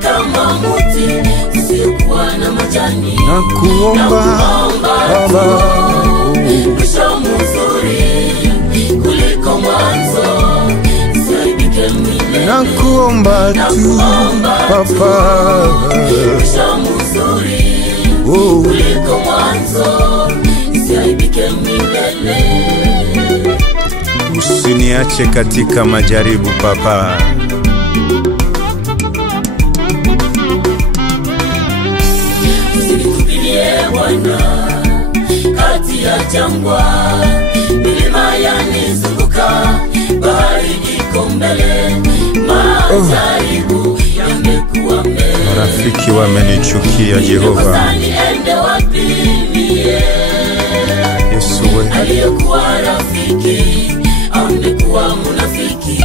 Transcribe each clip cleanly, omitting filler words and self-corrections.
Kama muti usiokuwa na majani, nakuomba Baba, mwisho mzuri kuliko mwanzo, usiaibike milele. nakuomba tu Papa, mwisho mzuri kuliko mwanzo, usiaibike milele. usiniache katika majaribu Papa. Bwana kati ya jangwa, milima yanizunguka, bahari iko mbele, majaribu yamekuwa mbele. Marafiki wamenichukia Jehova. Niende wapi mie? Yesu wewe aliyekuwa rafiki amekuwa munafiki,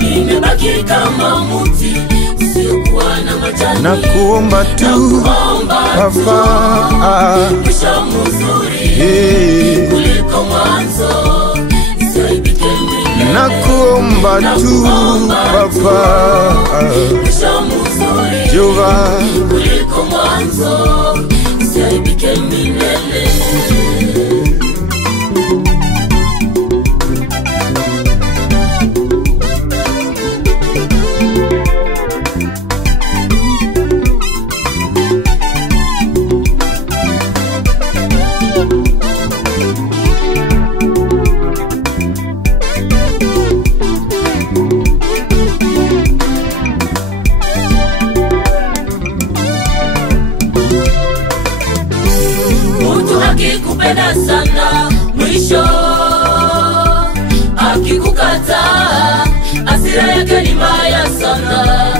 nimebaki kama muti usiokuwa na majani. nakuomba tu Papa, mwisho mzuri kuliko mwanzo, usiaibike milele. nakuomba tu Papa, mwisho mzuri Jehova kuliko mwanzo, usiaibike milele. Akikupenda sana mwisho akikukataa, hasira yake ni mbaya sana.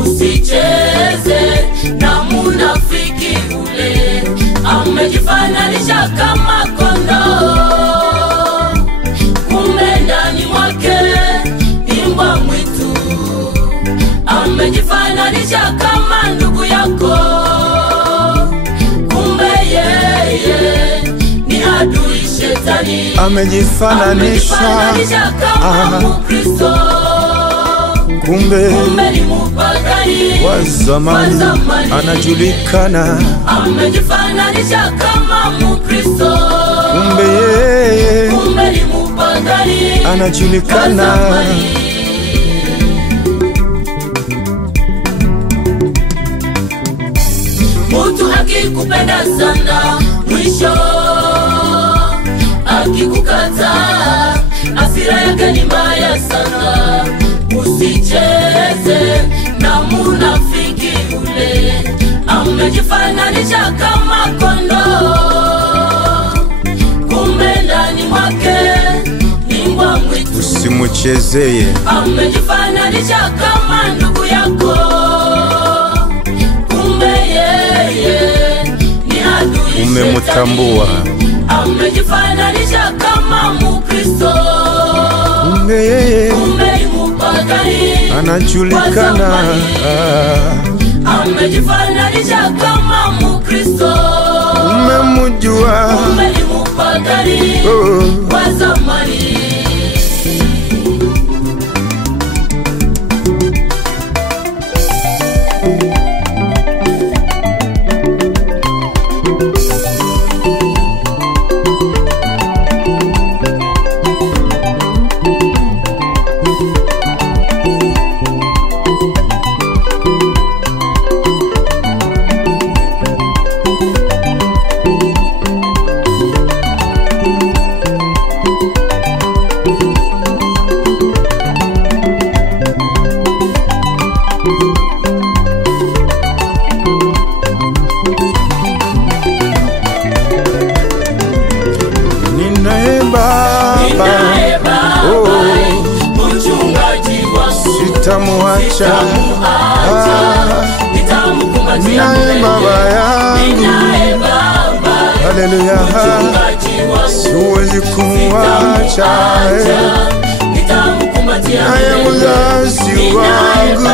Usicheze na munafiki ule, amejifananisha kama kondoo, kumbe ndani mwake ni mbwa mwitu. Amejifananisha kama ndugu yako, ni adui shetani. amejifananisha kama Mkristo, kumbe ni mupagani wa zamani, anajulikana. Amejifananisha kama Mkristo, kumbe ni mupagani anajulikana. Mtu akikupenda sana mwisho akikukataa, hasira yake ni mbaya sana. Usicheze na munafiki ule, amejifananisha kama kondoo, kumbe ndani mwake ni mbwa mwitu. Usimuchezeye, amejifananisha kama ndugu yako, umemutambua. Amejifananisha kama Mkristo, kumbe ni mupagani anajulikana. Amejifananisha kama Mkristo, umemujua. ni mupagani wa zamani. ninaye baba yangu. Haleluya, siwezi kumwacha, naye mzazi wangu.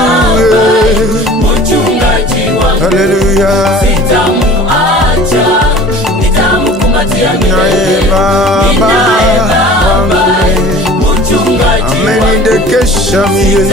Haleluya, naye baba wangu amenidekesha mie.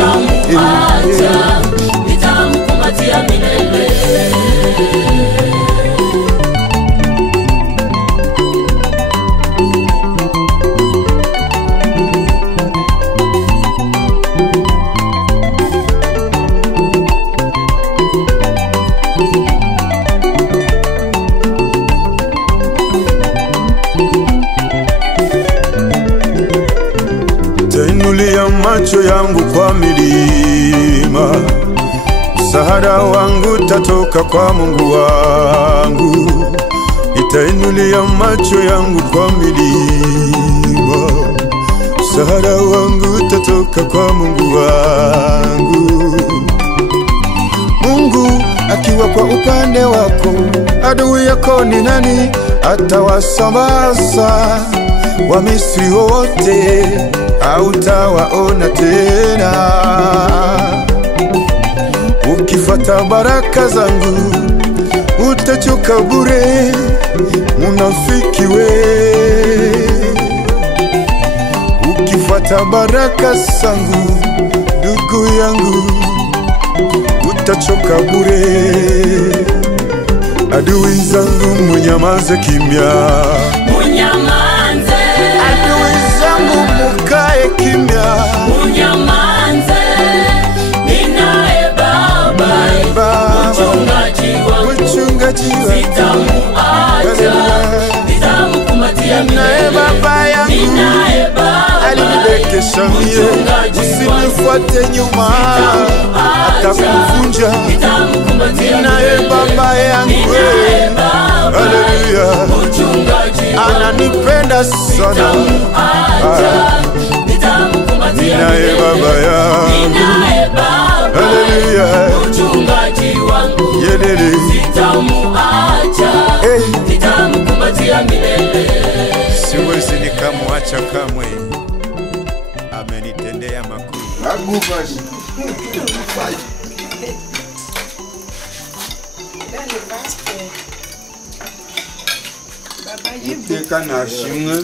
Tainulia macho yangu kwa milima, msaada wangu tatoka kwa Mungu wangu. Nitainulia macho yangu kwa milima, msaada wangu tatoka kwa Mungu wangu. Mungu akiwa kwa upande wako, adui yako ni nani? Atawasambaza Wamisri wote, hautawaona tena. Ukifuata baraka zangu utachoka bure, munafiki we. Ukifuata baraka zangu ndugu yangu utachoka bure. Adui zangu munyamaze kimya, munyamanze. Adui zangu mukae kimya, munyamanze. Ninaye baba, mchungaji wangu, sitamuacha, nitamkumbatia milele. naye baba yangu alinidekesha mie. Usinifuate nyuma, atakuvunja. Naye baba yangu, haleluya, ananipenda sana. Naye baba yangu, haleluya, yelele, siwezi nikamwacha kamwe, amenitendea makuu. Iteka nashimwe.